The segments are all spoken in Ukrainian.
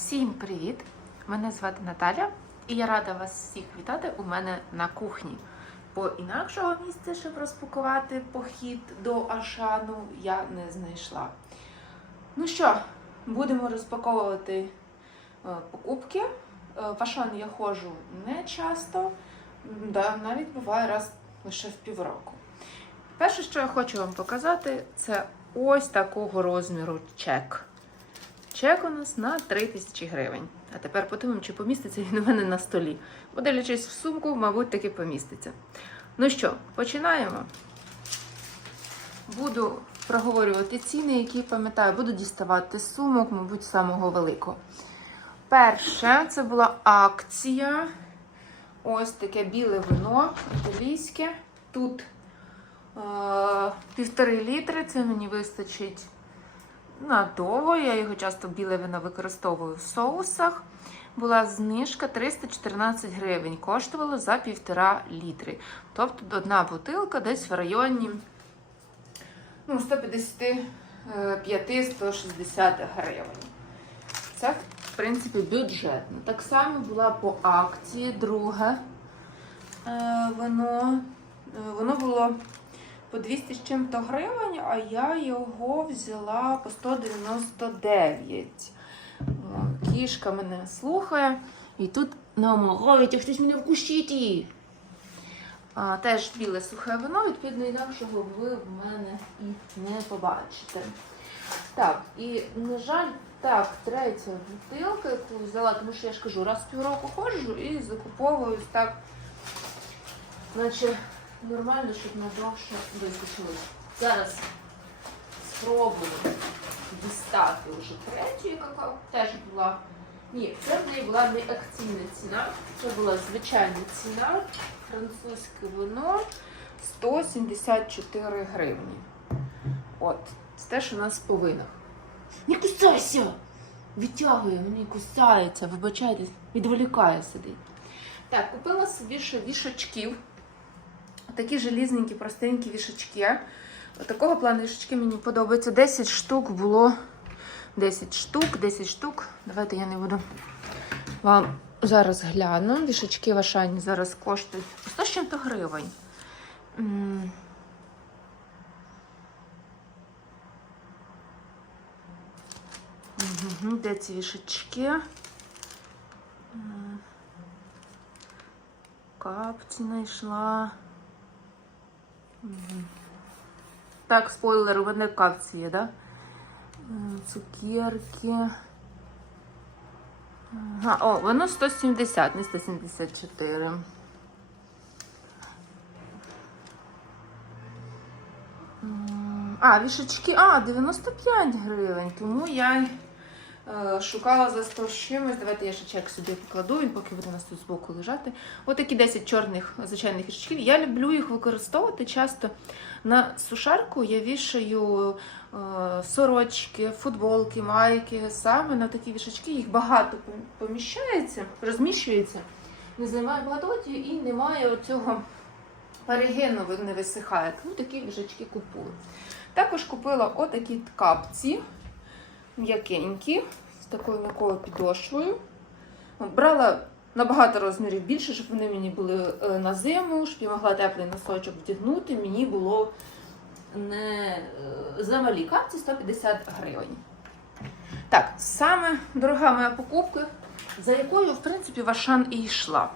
Всім привіт! Мене звати Наталя, і я рада вас всіх вітати у мене на кухні. Бо інакшого місця, щоб розпакувати похід до Ашану, я не знайшла. Ну що, будемо розпаковувати е, покупки. Е, В Ашан я ходжу не часто, навіть буває раз лише в півроку. Перше, що я хочу вам показати, це ось такого розміру чек. Чек у нас на 3 тисячі гривень. А тепер подивимо, чи поміститься він у мене на столі. Бо дивлячись в сумку, мабуть, таки поміститься. Ну що, починаємо. Буду проговорювати ціни, які пам'ятаю, буду діставати сумок, мабуть, самого великого. Перше, це була акція. Ось таке біле вино італійське. Тут е, півтори літри, це мені вистачить надовго. Я його часто біле вино використовую в соусах. Була знижка 314 гривень. Коштувало за півтора літри. Тобто одна бутилка десь в районі ну, 155-160 гривень. Це, в принципі, бюджетно. Так само була по акції друге е, вино. Е, Воно було по 200 з чим-то гривень, а я його взяла по 199. Кішка мене слухає. І тут намагають хтось мене вкусити. А, теж біле сухе вино, відповідно, інакшого ви в мене і не побачите. Так, і, на жаль, так, третя бутилка, яку взяла, тому що я ж кажу, раз в півроку ходжу і закуповуюсь так, наче нормально, щоб надовше вистачило. Зараз спробую дістати вже третю, яка теж була. Ні, це в неї була не акційна ціна, це була звичайна ціна. Французьке вино 174 гривні. От, це те, що у нас по винах. Не кусайся! Відтягує, мені кусається, вибачайте, відволікає сидить. Так, купила собі ще вішачків. Такі желізненькі, простенькі вішачки. Такого плану вішачки мені подобаються. 10 штук було. 10 штук, 10 штук. Давайте я не буду вам зараз гляну. Вішачки в Ашані зараз коштують 100 з чим-то гривень. Де ці вішачки? М. Капці знайшла. Так, спойлер, мене капці є, да? Цукерки. Ага, о, воно 170, не 174. А, вішачки, а, 95 гривень, тому я е, шукала за 100 чимось. Давайте я ще чек собі покладу, він поки буде у нас тут збоку лежати. Отакі 10 чорних звичайних вішачків. Я люблю їх використовувати часто. На сушарку я вішаю е, сорочки, футболки, майки. Саме на такі вішачки їх багато поміщається, розміщується. Не займає багато і немає оцього перегину, не висихає. Тому такі вішачки купую. Також купила отакі капці м'якенькі, з такою м'якою підошвою. Брала набагато розмірів більше, щоб вони мені були е, на зиму, щоб я могла теплий носочок вдягнути. Мені було не замалі капці 150 гривень. Так, саме дорога моя покупка, за якою, в принципі, в Ашан і йшла.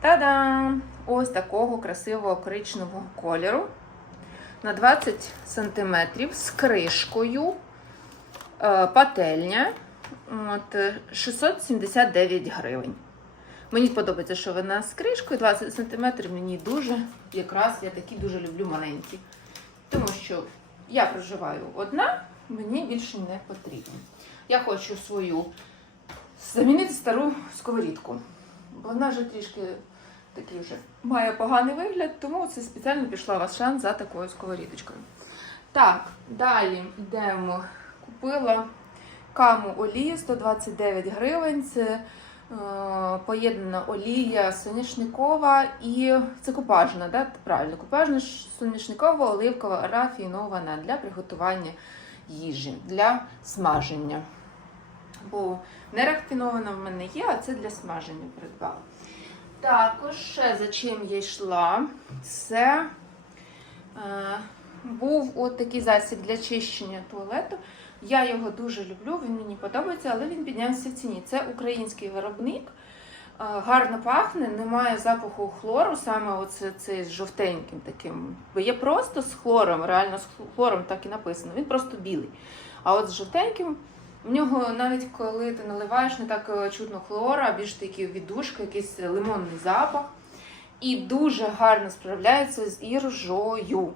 Та-дам! Ось такого красивого коричневого кольору. На 20 см з кришкою. Е, Пательня. От, е, 679 гривень. Мені подобається, що вона з кришкою 20 см. Мені дуже, якраз я такі дуже люблю маленькі. Тому що я проживаю одна, мені більше не потрібно. Я хочу свою замінити стару сковорідку. Бо вона вже трішки такий вже має поганий вигляд, тому це спеціально пішла в Ашан за такою сковорідочкою. Так, далі йдемо. Купила каму олії 129 гривень. Це е, поєднана олія соняшникова і це купажна, да? правильно, купажна соняшникова, оливкова, рафінована для приготування їжі, для смаження. Бо не рафінована в мене є, а це для смаження придбала. Також ще за чим я йшла, це е, був от такий засіб для чищення туалету. Я його дуже люблю, він мені подобається, але він піднявся в ціні. Це український виробник. Гарно пахне, немає запаху хлору, саме цей з жовтеньким таким. Бо є просто з хлором, реально з хлором так і написано. Він просто білий. А от з жовтеньким в нього навіть коли ти наливаєш, не так е, чутно хлора, а більш такий віддушка, якийсь лимонний запах. І дуже гарно справляється з іржою.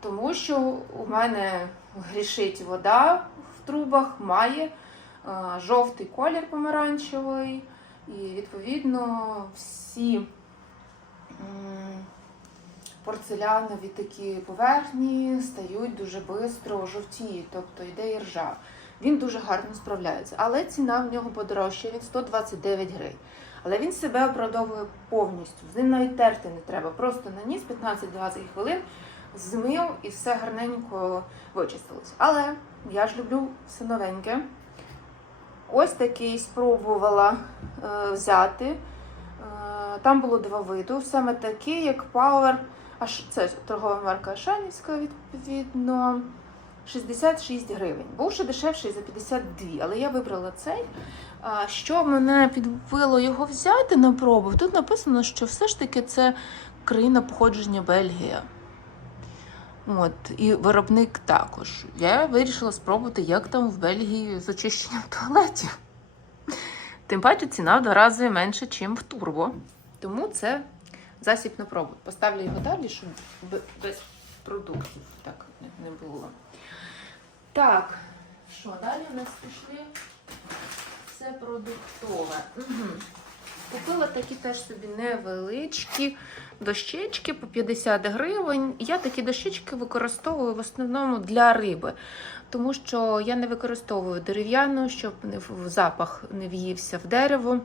Тому що у мене грішить вода в трубах, має жовтий колір помаранчевий, і відповідно всі порцелянові такі поверхні стають дуже швидко жовтіють, тобто йде іржа. Він дуже гарно справляється, але ціна в нього подорожча, він 129 гривень. Але він себе оправдовує повністю. З ним навіть терти не треба. Просто наніс 15-20 хвилин, змив і все гарненько вичистилось. Але я ж люблю все новеньке. Ось такий спробувала е, взяти. Е, там було два види. Саме такий, як Power. Аж це торгова марка Ашанівська, відповідно. 66 гривень. Був ще дешевший за 52, але я вибрала цей. Що мене підбило його взяти на пробу? Тут написано, що все ж таки це країна походження Бельгія. От, і виробник також. Я вирішила спробувати, як там в Бельгії з очищенням туалетів. Тим паче ціна в два рази менше, ніж в турбо. Тому це засіб на пробу. Поставлю його далі, щоб без продуктів так не- було. Так, що далі у нас пішли? Це продуктове. Угу. Купила такі теж собі невеличкі дощечки по 50 гривень. Я такі дощечки використовую в основному для риби, тому що я не використовую дерев'яну, щоб запах не в'ївся в дерево.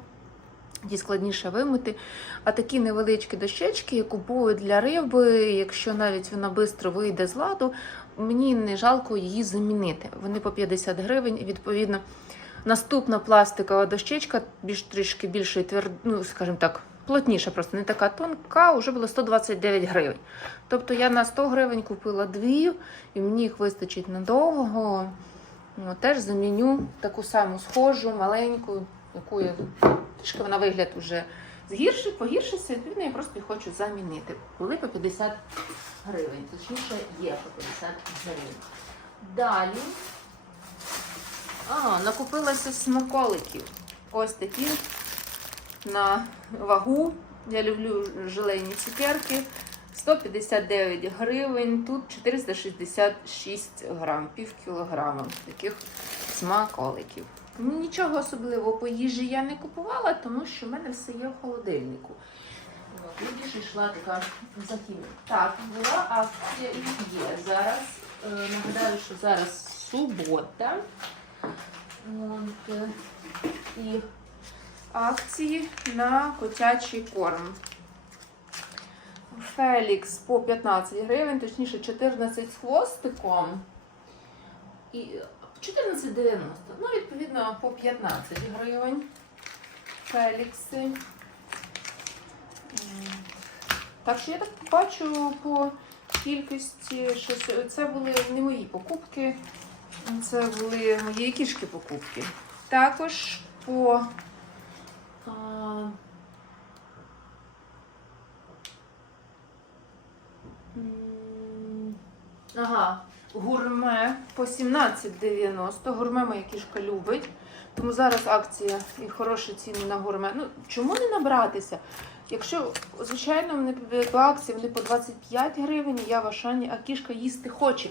Її складніше вимити. А такі невеличкі дощечки я купую для риби. Якщо навіть вона швидко вийде з ладу, мені не жалко її замінити. Вони по 50 гривень, відповідно. Наступна пластикова дощечка, більш трішки більше тверд, ну, скажімо так, плотніша, просто не така тонка, вже було 129 гривень. Тобто я на 100 гривень купила дві, і мені їх вистачить надовго. Ну, теж заміню таку саму схожу, маленьку, яку я трішки вона вигляд уже згіршив, погіршився, відповідно, я просто їх хочу замінити. Були по 50 гривень, точніше є по 50 гривень. Далі. А, накупилася смаколиків. Ось такі на вагу. Я люблю желейні цукерки. 159 гривень, тут 466 грам, пів кілограма таких смаколиків. Нічого особливого по їжі я не купувала, тому що в мене все є в холодильнику. Видиш, йшла така захід. Так, була акція і є зараз. Е, Нагадаю, що зараз субота. От, е, і акції на котячий корм. Фелікс по 15 гривень, точніше 14 з хвостиком. І 14,90. Ну, відповідно, по 15 гривень. Фелікси. Так що я так бачу по кількості, що це- були не мої покупки. Це були мої кішки покупки. Також по ага, гурме по 17,90. Гурме моя кішка любить. Тому зараз акція і хороші ціни на гурме. Ну, чому не набратися? Якщо, звичайно, вони по акції вони по 25 гривень, я в Ашані, а кішка їсти хоче.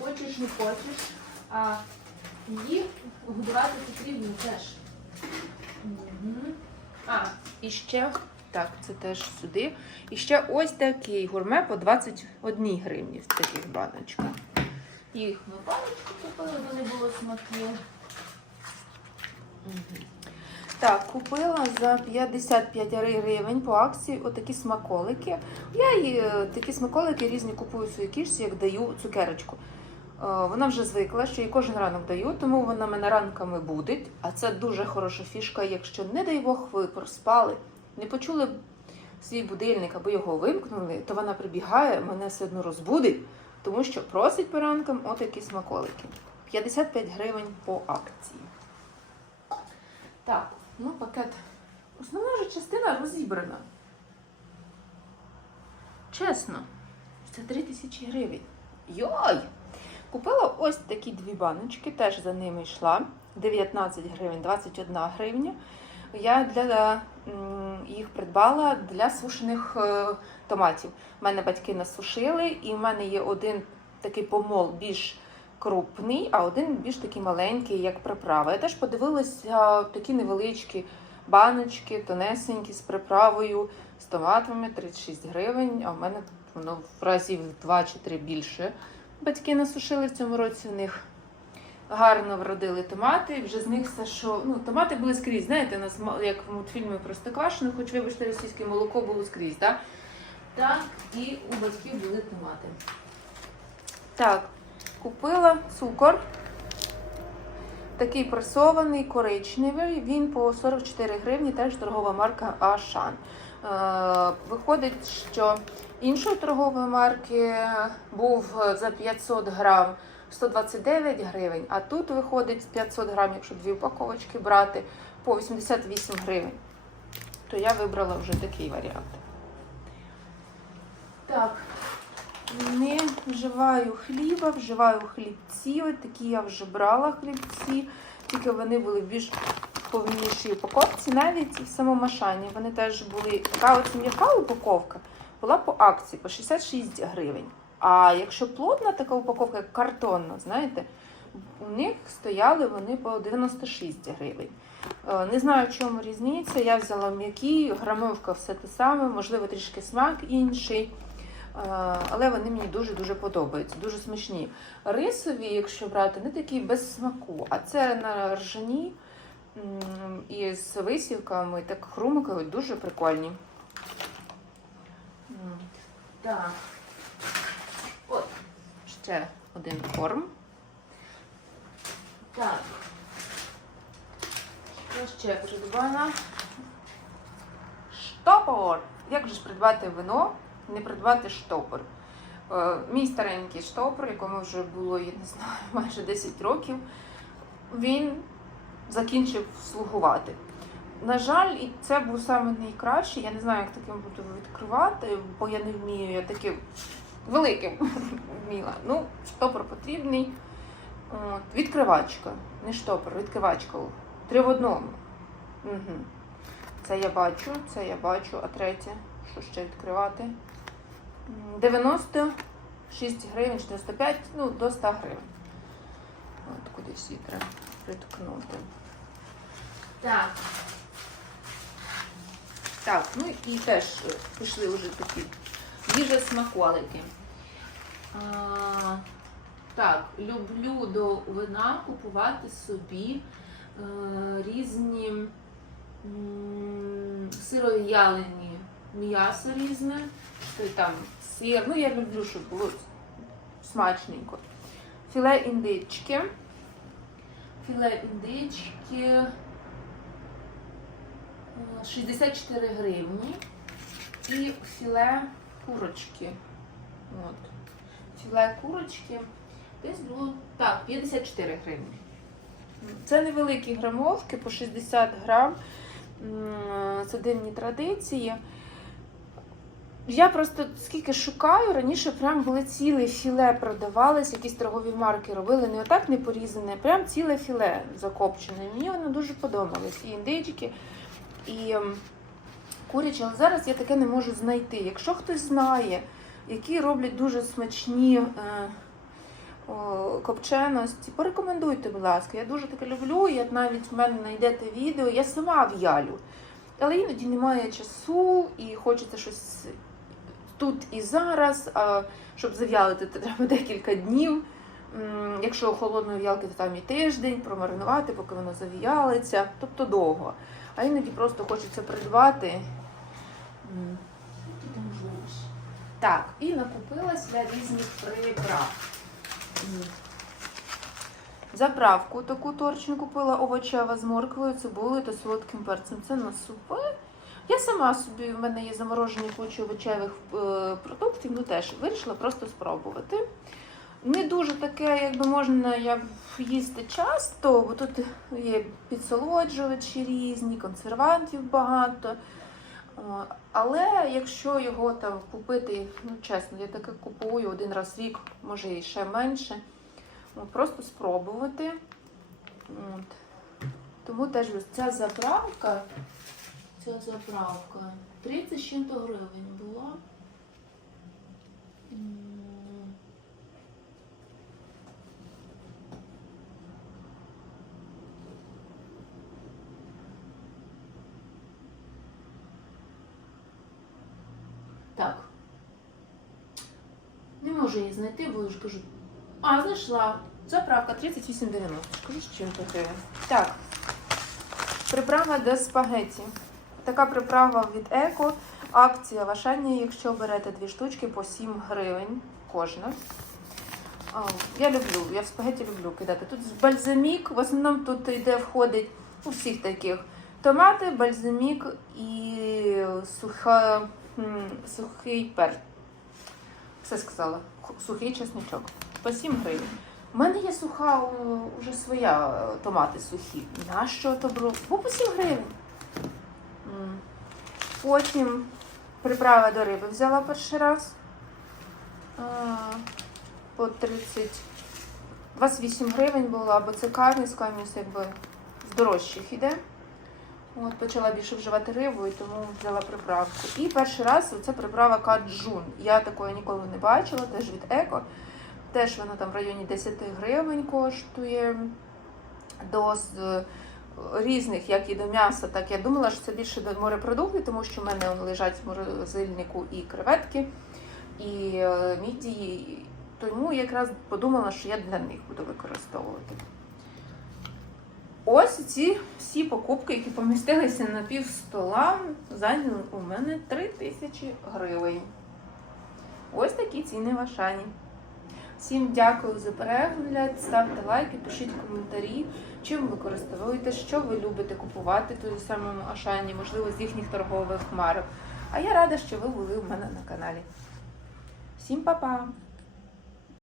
Хочеш, не хочеш, а її годувати потрібно теж. Мгм. А, і ще, так, це теж сюди. І ще ось такий гурме по 21 гривні в таких баночках. Їх ми баночку купили, вони було смаки. Так, купила за 55 гривень по акції отакі смаколики. Я їй е, такі смаколики різні купую в своїй кішці, як даю цукерочку. Вона вже звикла, що їй кожен ранок даю, тому вона мене ранками будить. А це дуже хороша фішка. Якщо, не дай Бог, ви проспали, не почули свій будильник або його вимкнули, то вона прибігає, мене все одно розбудить, тому що просить по ранкам отакі смаколики. 55 гривень по акції. Так, ну пакет. Основна ж частина розібрана. Чесно, це 3 тисячі гривень. Йой! Купила ось такі дві баночки, теж за ними йшла. 19 гривень, 21 гривня. Я для їх придбала для сушених е, томатів. У мене батьки насушили, і в мене є один такий помол більш крупний, а один більш такий маленький, як приправа. Я теж подивилася такі невеличкі баночки, тонесенькі, з приправою, з томатами 36 гривень, а в мене воно в разів в 2 чи 3 більше. Батьки насушили в цьому році в них. Гарно вродили томати, вже з них все, що ну томати були скрізь. Знаєте, у нас як в мультфільмі Простоквашино, хоч вибачте, російське молоко було скрізь, так? Так, і у батьків були томати. Так, купила цукор. Такий пресований, коричневий. Він по 44 гривні, теж торгова марка Ашан. Е, виходить, що іншої торгової марки був за 500 грам 129 гривень, а тут виходить 500 грам, якщо дві упаковочки брати, по 88 гривень. То я вибрала вже такий варіант. Так, не вживаю хліба, вживаю хлібці. Ось такі я вже брала хлібці, тільки вони були більш повнішій упаковці, навіть в самому Ашані. Вони теж були. Така ось м'яка упаковка була по акції по 66 гривень. А якщо плотна така упаковка, як картонна, знаєте, у них стояли вони по 96 гривень. Е, Не знаю, в чому різниця. Я взяла м'які, грамовка все те саме, можливо, трішки смак інший. Е, Але вони мені дуже-дуже подобаються, дуже смачні. Рисові, якщо брати, не такі без смаку, а це на ржані і з висівками, так хрумикають, дуже прикольні. Так. Ще один корм. Так. Що ще придбана? Штопор! Як же ж придбати вино, не придбати штопор? Е, мій старенький штопор, якому вже було, я не знаю, майже 10 років, він закінчив слугувати. На жаль, і це був саме найкращий. Я не знаю, як таким буду відкривати, бо я не вмію, я таким великим вміла. Ну, штопор потрібний. От, відкривачка, не штопор, відкривачка. Три в одному. Угу. Це я бачу, це я бачу, а третє, що ще відкривати? 96 гривень, 95, ну, до 100 гривень. От кудись її треба приткнути. Так. Так, ну і теж пішли вже такі їжа смаколики. А, так, люблю до вина купувати собі е, різні м, сиров'ялені м'ясо різне, що там сир. Ну, я люблю, щоб було смачненько. Філе індички. Філе індички. е, 64 гривні. І філе курочки. От. Філе курочки десь було так, 54 гривні. Це невеликі грамовки по 60 грам. Це дивні традиції. Я просто скільки шукаю, раніше прям були ціле філе продавались, якісь торгові марки робили, не отак не порізане, прям ціле філе закопчене. Мені воно дуже подобалось. І індички, і курячі, але зараз я таке не можу знайти. Якщо хтось знає, які роблять дуже смачні е, о, копченості, порекомендуйте, будь ласка. Я дуже таке люблю. Я навіть в мене знайдете відео, я сама в'ялю. Але іноді немає часу і хочеться щось тут і зараз. А щоб зав'ялити, то треба декілька днів. Якщо холодної в'ялки, то там і тиждень, промаринувати, поки воно зав'ялиться, тобто довго. А іноді просто хочеться придбати. Ж. Так, і накупилась я різних приправ. Заправку таку торчин купила овочева з морквою, цибулею та солодким перцем. Це на супи. Я сама собі, в мене є заморожені кучу овочевих е, продуктів, ну теж вирішила просто спробувати. Не дуже таке, якби можна як їсти часто, бо тут є підсолоджувачі різні, консервантів багато. О, Але якщо його там купити, ну чесно, я таке купую один раз в рік, може і ще менше. Просто спробувати. От. Тому теж ця заправка, ця заправка 30 чим-то гривень була. М. Так. Не можу її знайти, бо я ж кажу. А, знайшла. Заправка 38,90. Скажи, з чим таке? Так. Приправа до спагеті. Така приправа від Еко. Акція в Ашані, якщо берете дві штучки по 7 гривень кожна. А, Я люблю, я в спагеті люблю кидати. Тут бальзамік, в основному тут йде входить у всіх таких томати, бальзамік і суха, сухий перець. Все сказала. Сухий чесничок. По 7 гривень. У мене є суха вже своя е, томати сухі. Нащо то беру? Бо по 7 гривень. Потім приправа до риби взяла перший раз. По 30. 28 гривень була, бо це карніс, каміс якби з дорожчих іде. От, почала більше вживати рибу і тому взяла приправку. І перший раз це приправа каджун. Я такої ніколи не бачила, теж від Еко. Теж вона там в районі 10 гривень коштує. До з- різних, як і до м'яса, так я думала, що це більше до морепродуктів, тому що в мене лежать в морозильнику і креветки, і е, мідії. Тому якраз подумала, що я для них буду використовувати. Ось ці всі покупки, які помістилися на пів стола, зайняли у мене 3 тисячі гривень. Ось такі ціни в Ашані. Всім дякую за перегляд, ставте лайки, пишіть коментарі, чим ви користуєтесь, що ви любите купувати у самому Ашані, можливо, з їхніх торгових марок. А я рада, що ви були у мене на каналі. Всім па-па!